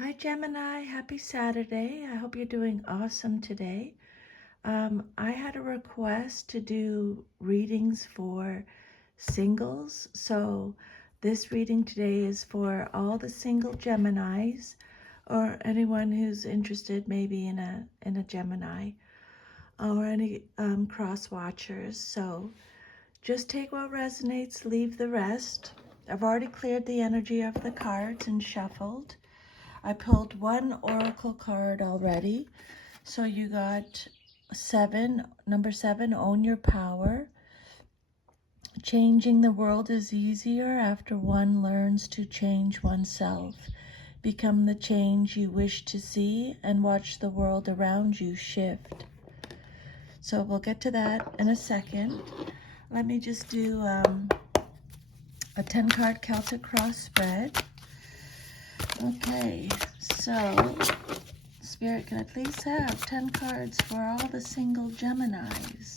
Hi Gemini, happy Saturday. I hope you're doing awesome today. I had a request to do readings for singles. So this reading today is for all the single Geminis or anyone who's interested maybe in a Gemini or any cross watchers. So just take what resonates, leave the rest. I've already cleared the energy of the cards and shuffled. I pulled one oracle card already. So you got number 7, own your power. Changing the world is easier after one learns to change oneself. Become the change you wish to see and watch the world around you shift. So we'll get to that in a second. Let me just do a 10-card Celtic cross spread. Okay, so Spirit, can I please have 10 cards for all the single Geminis?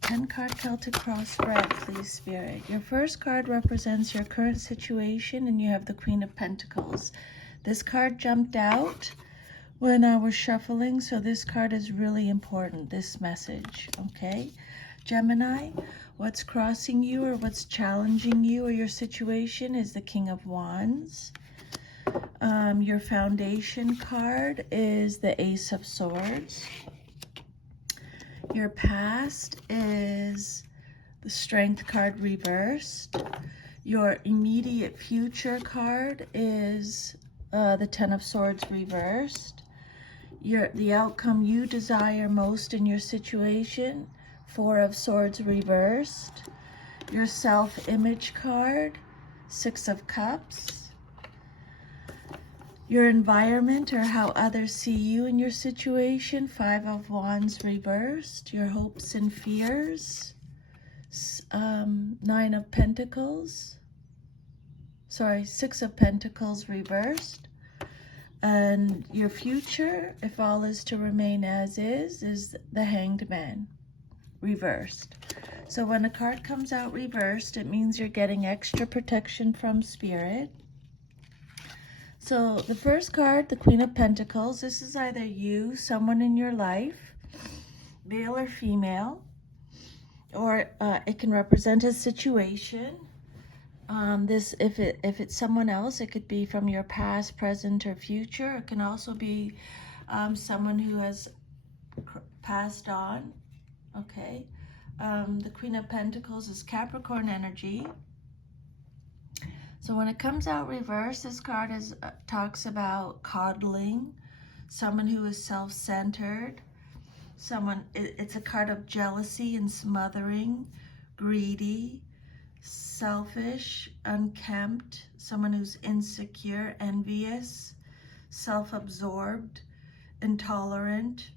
10-card Celtic cross spread, please, Spirit. Your first card represents your current situation, and you have the Queen of Pentacles. This card jumped out when I was shuffling, so this card is really important, this message, okay? Gemini, what's crossing you or what's challenging you or your situation is the King of Wands. Your foundation card is the Ace of Swords. Your past is the Strength card reversed. Your immediate future card is the Ten of Swords reversed. The outcome you desire most in your situation, Four of Swords reversed. Your self-image card, Six of Cups. Your environment or how others see you in your situation, Five of Wands reversed. Your hopes and fears, Nine of Pentacles. Sorry, Six of Pentacles reversed. And your future, if all is to remain as is the Hanged Man reversed. So when a card comes out reversed, it means you're getting extra protection from Spirit. So the first card, the Queen of Pentacles, this is either you, someone in your life, male or female, or it can represent a situation. If it's someone else, it could be from your past, present, or future. It can also be someone who has passed on. Okay. The Queen of Pentacles is Capricorn energy. So when it comes out reversed, this card talks about coddling, someone who is self-centered, it's a card of jealousy and smothering, greedy, selfish, unkempt, someone who's insecure, envious, self-absorbed, intolerant.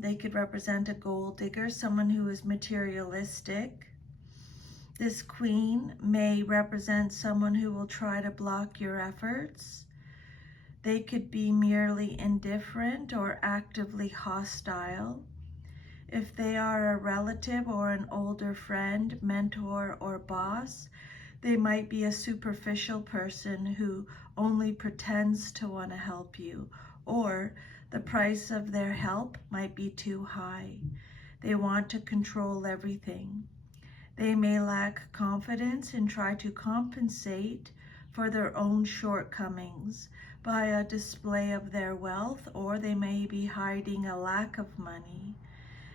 They could represent a gold digger, someone who is materialistic. This queen may represent someone who will try to block your efforts. They could be merely indifferent or actively hostile. If they are a relative or an older friend, mentor, or boss, they might be a superficial person who only pretends to want to help you, or the price of their help might be too high. They want to control everything. They may lack confidence and try to compensate for their own shortcomings by a display of their wealth, or they may be hiding a lack of money.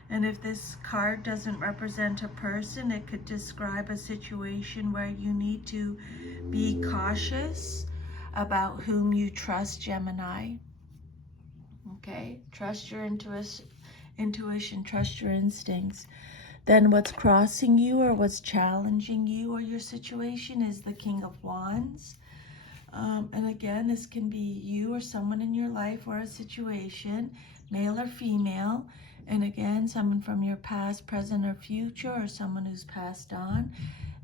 And if this card doesn't represent a person, it could describe a situation where you need to be cautious about whom you trust, Gemini. Okay, trust your intuition, trust your instincts. Then what's crossing you or what's challenging you or your situation is the King of Wands. And again, this can be you or someone in your life or a situation, male or female. And again, someone from your past, present, or future, or someone who's passed on.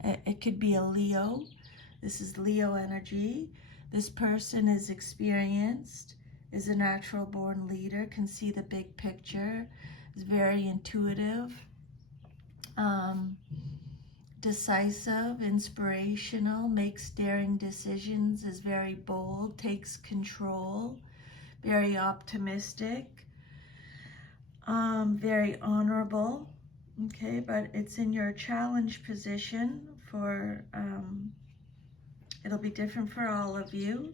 It could be a Leo. This is Leo energy. This person is experienced, is a natural born leader, can see the big picture, is very intuitive. decisive, inspirational, makes daring decisions, is very bold, takes control, very optimistic, very honorable. Okay, but it's in your challenge position for, it'll be different for all of you.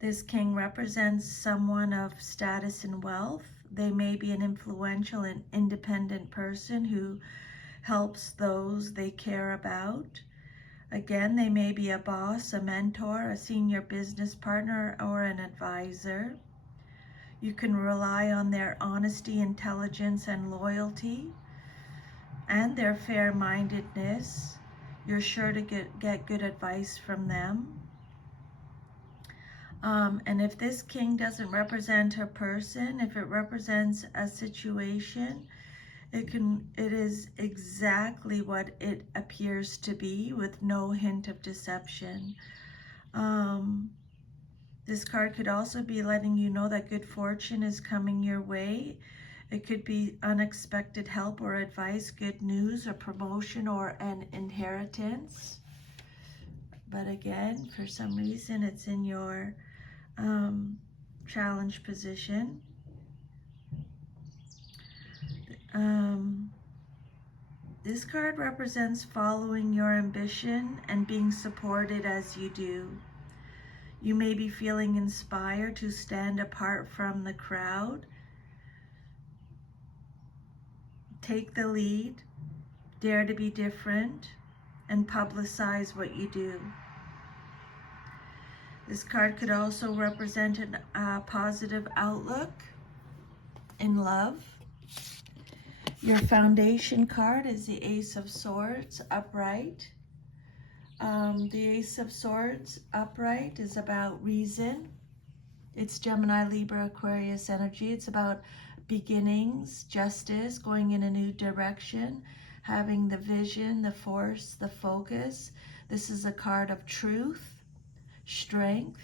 This king represents someone of status and wealth. They may be an influential and independent person who helps those they care about. Again, they may be a boss, a mentor, a senior business partner, or an advisor. You can rely on their honesty, intelligence, and loyalty, and their fair-mindedness. You're sure to get good advice from them. And if this king doesn't represent a person, if it represents a situation, it is exactly what it appears to be, with no hint of deception. This card could also be letting you know that good fortune is coming your way. It could be unexpected help or advice, good news, a promotion, or an inheritance. But again, for some reason, it's in your challenge position. This card represents following your ambition and being supported as you do. You may be feeling inspired to stand apart from the crowd. Take the lead, dare to be different, and publicize what you do. This card could also represent a positive outlook in love. Your foundation card is the Ace of Swords upright. The Ace of Swords upright is about reason. It's Gemini, Libra, Aquarius energy. It's about beginnings, justice, going in a new direction, having the vision, the force, the focus. This is a card of truth, strength,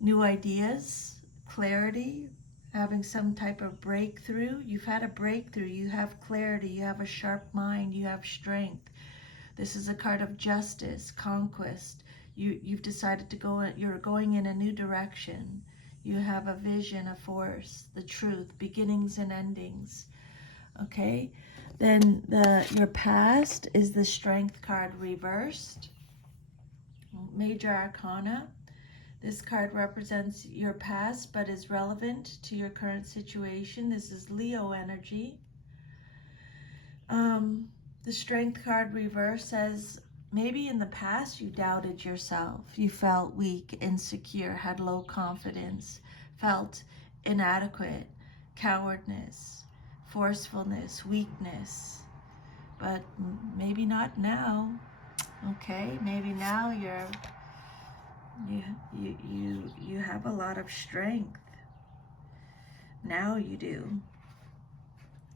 new ideas, clarity, having some type of breakthrough. You've had a breakthrough, you have clarity, you have a sharp mind, you have strength. This is a card of justice, conquest. You've decided to go, you're going in a new direction. You have a vision, a force, the truth, beginnings and endings. Okay, then your past is the Strength card reversed. Major Arcana. This card represents your past but is relevant to your current situation. This is Leo energy. The Strength card reverse says maybe in the past you doubted yourself. You felt weak, insecure, had low confidence, felt inadequate, cowardness, forcefulness, weakness. But maybe not now. Okay, maybe now you have a lot of strength. Now you do.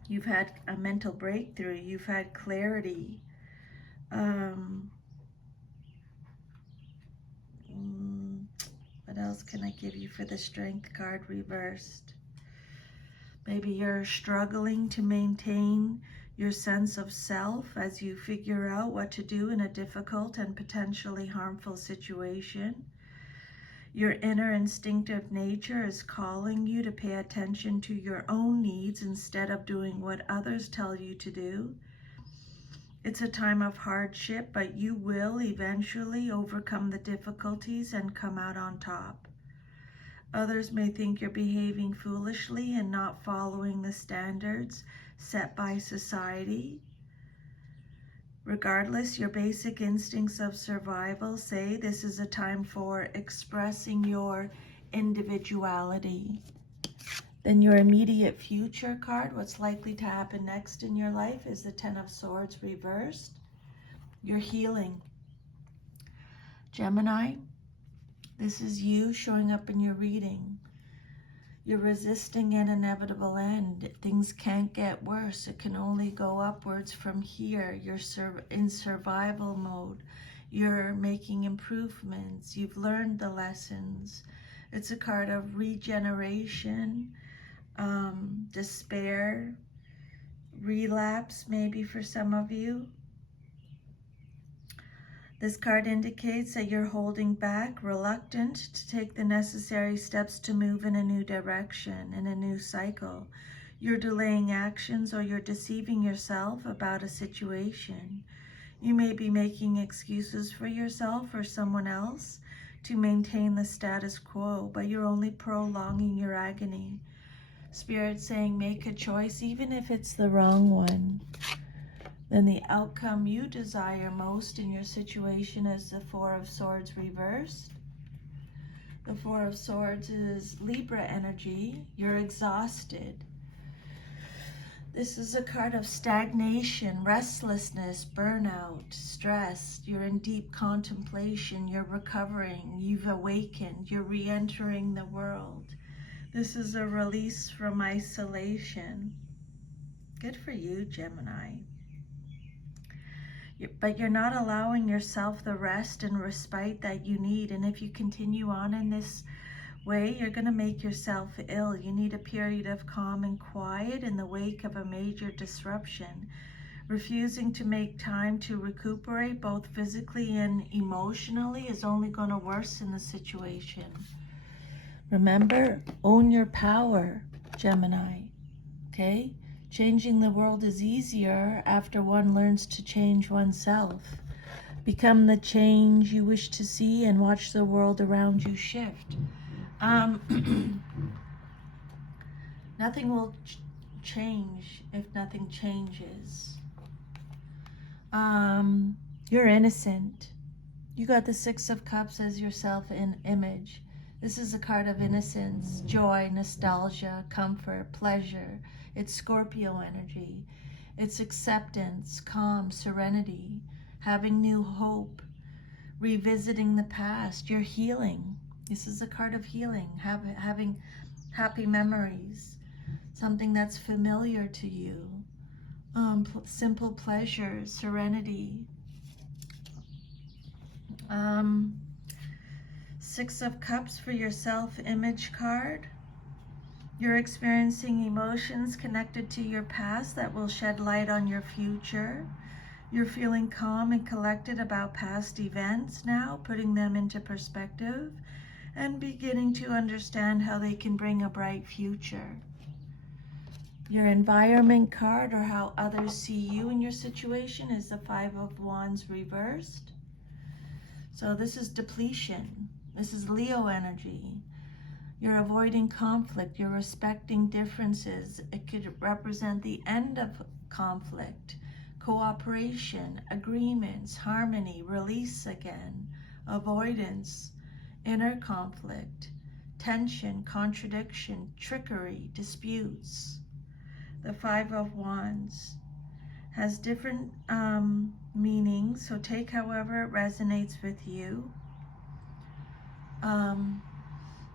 You've had a mental breakthrough. You've had clarity. What else can I give you for the Strength card reversed? Maybe you're struggling to maintain your sense of self as you figure out what to do in a difficult and potentially harmful situation. Your inner instinctive nature is calling you to pay attention to your own needs instead of doing what others tell you to do. It's a time of hardship, but you will eventually overcome the difficulties and come out on top. Others may think you're behaving foolishly and not following the standards set by society. Regardless, your basic instincts of survival say this is a time for expressing your individuality. Then your immediate future card, what's likely to happen next in your life, is the Ten of Swords reversed. Your healing. Gemini, this is you showing up in your reading. You're resisting an inevitable end. Things can't get worse. It can only go upwards from here. You're in survival mode. You're making improvements. You've learned the lessons. It's a card of regeneration, despair, relapse maybe for some of you. This card indicates that you're holding back, reluctant to take the necessary steps to move in a new direction, in a new cycle. You're delaying actions, or you're deceiving yourself about a situation. You may be making excuses for yourself or someone else to maintain the status quo, but you're only prolonging your agony. Spirit saying, make a choice, even if it's the wrong one. Then the outcome you desire most in your situation is the Four of Swords reversed. The Four of Swords is Libra energy. You're exhausted. This is a card of stagnation, restlessness, burnout, stress. You're in deep contemplation. You're recovering. You've awakened. You're re-entering the world. This is a release from isolation. Good for you, Gemini. But you're not allowing yourself the rest and respite that you need. And if you continue on in this way, you're going to make yourself ill. You need a period of calm and quiet in the wake of a major disruption. Refusing to make time to recuperate both physically and emotionally is only going to worsen the situation. Remember, own your power, Gemini. Okay? Changing the world is easier after one learns to change oneself. Become the change you wish to see and watch the world around you shift. Nothing will change if nothing changes. You're innocent. You got the Six of Cups as your self-image. This is a card of innocence, joy, nostalgia, comfort, pleasure. It's Scorpio energy. It's acceptance, calm, serenity, having new hope, revisiting the past. You're healing. This is a card of healing, having happy memories, something that's familiar to you, simple pleasures, serenity. Six of Cups for your self-image card. You're experiencing emotions connected to your past that will shed light on your future. You're feeling calm and collected about past events now, putting them into perspective and beginning to understand how they can bring a bright future. Your environment card, or how others see you in your situation, is the Five of Wands reversed. So this is depletion. This is Leo energy. You're avoiding conflict. You're respecting differences. It could represent the end of conflict, cooperation, agreements, harmony, release again, avoidance, inner conflict, tension, contradiction, trickery, disputes. The Five of Wands has different meanings, so take however it resonates with you.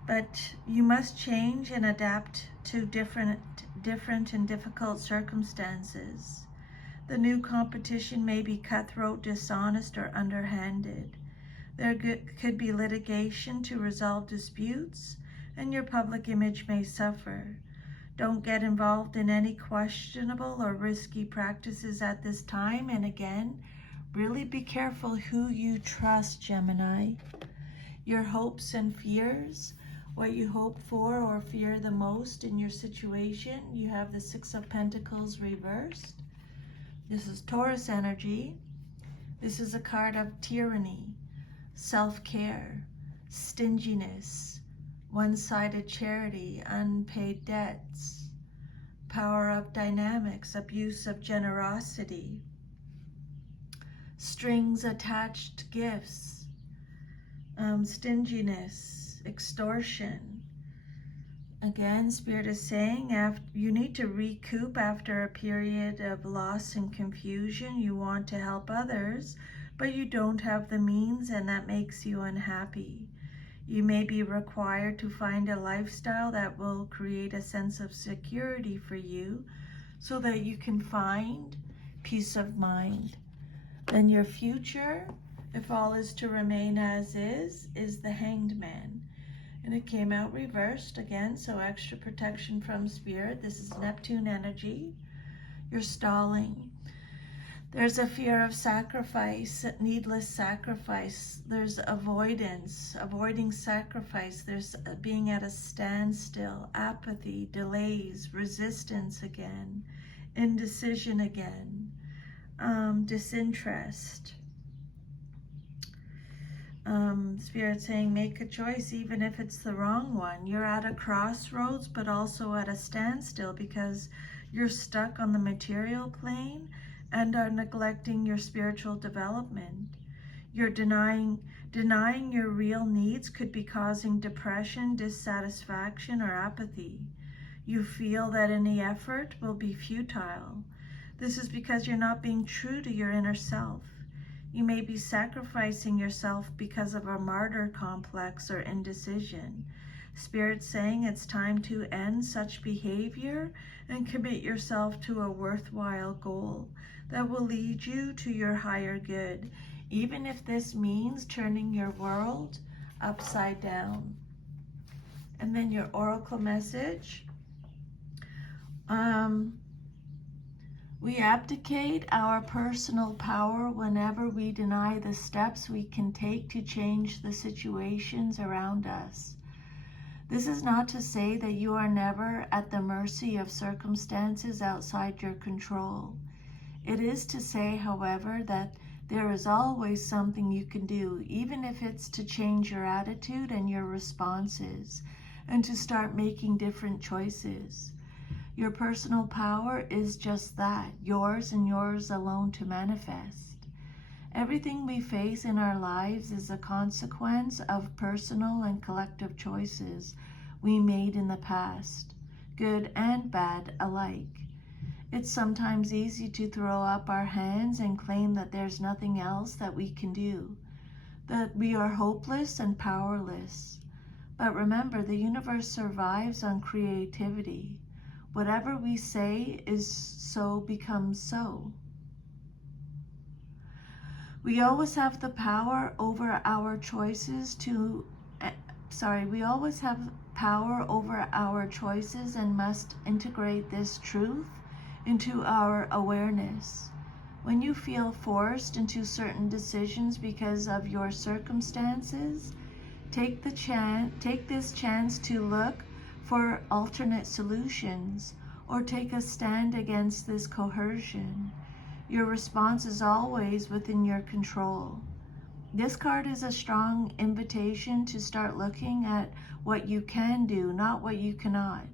But you must change and adapt to different and difficult circumstances. The new competition may be cutthroat, dishonest, or underhanded. There could be litigation to resolve disputes, and your public image may suffer. Don't get involved in any questionable or risky practices at this time. And again, really be careful who you trust, Gemini. Your hopes and fears, what you hope for or fear the most in your situation. You have the Six of Pentacles reversed. This is Taurus energy. This is a card of tyranny, self-care, stinginess, one-sided charity, unpaid debts, power of dynamics, abuse of generosity, strings attached gifts, stinginess, extortion. Again, Spirit is saying you need to recoup after a period of loss and confusion. You want to help others, but you don't have the means, and that makes you unhappy. You may be required to find a lifestyle that will create a sense of security for you so that you can find peace of mind. Then your future, if all is to remain as is the Hanged Man. And it came out reversed again, so extra protection from Spirit. This is Neptune energy. You're stalling. There's a fear of sacrifice, needless sacrifice. There's avoidance, avoiding sacrifice. There's being at a standstill, apathy, delays, resistance again, indecision again, disinterest. Spirit saying, make a choice even if it's the wrong one. You're at a crossroads, but also at a standstill because you're stuck on the material plane and are neglecting your spiritual development. You're denying your real needs could be causing depression, dissatisfaction, or apathy. You feel that any effort will be futile. This is because you're not being true to your inner self. You may be sacrificing yourself because of a martyr complex or indecision. Spirit saying it's time to end such behavior and commit yourself to a worthwhile goal that will lead you to your higher good, even if this means turning your world upside down. And then your oracle message. We abdicate our personal power whenever we deny the steps we can take to change the situations around us. This is not to say that you are never at the mercy of circumstances outside your control. It is to say, however, that there is always something you can do, even if it's to change your attitude and your responses, and to start making different choices. Your personal power is just that, yours and yours alone to manifest. Everything we face in our lives is a consequence of personal and collective choices we made in the past, good and bad alike. It's sometimes easy to throw up our hands and claim that there's nothing else that we can do, that we are hopeless and powerless. But remember, the universe survives on creativity. Whatever we say is so becomes so. We always have the power over our choices we always have power over our choices and must integrate this truth into our awareness. When you feel forced into certain decisions because of your circumstances, take this chance to look for alternate solutions or take a stand against this coercion. Your response is always within your control. This card is a strong invitation to start looking at what you can do, not what you cannot.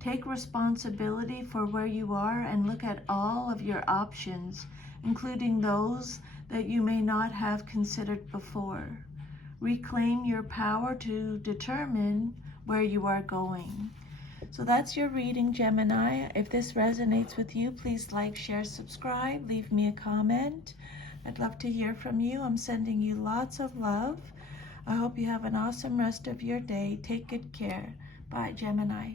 Take responsibility for where you are and look at all of your options, including those that you may not have considered before. Reclaim your power to determine where you are going. So that's your reading, Gemini. If this resonates with you, please like, share, subscribe, leave me a comment. I'd love to hear from you. I'm sending you lots of love. I hope you have an awesome rest of your day. Take good care. Bye, Gemini.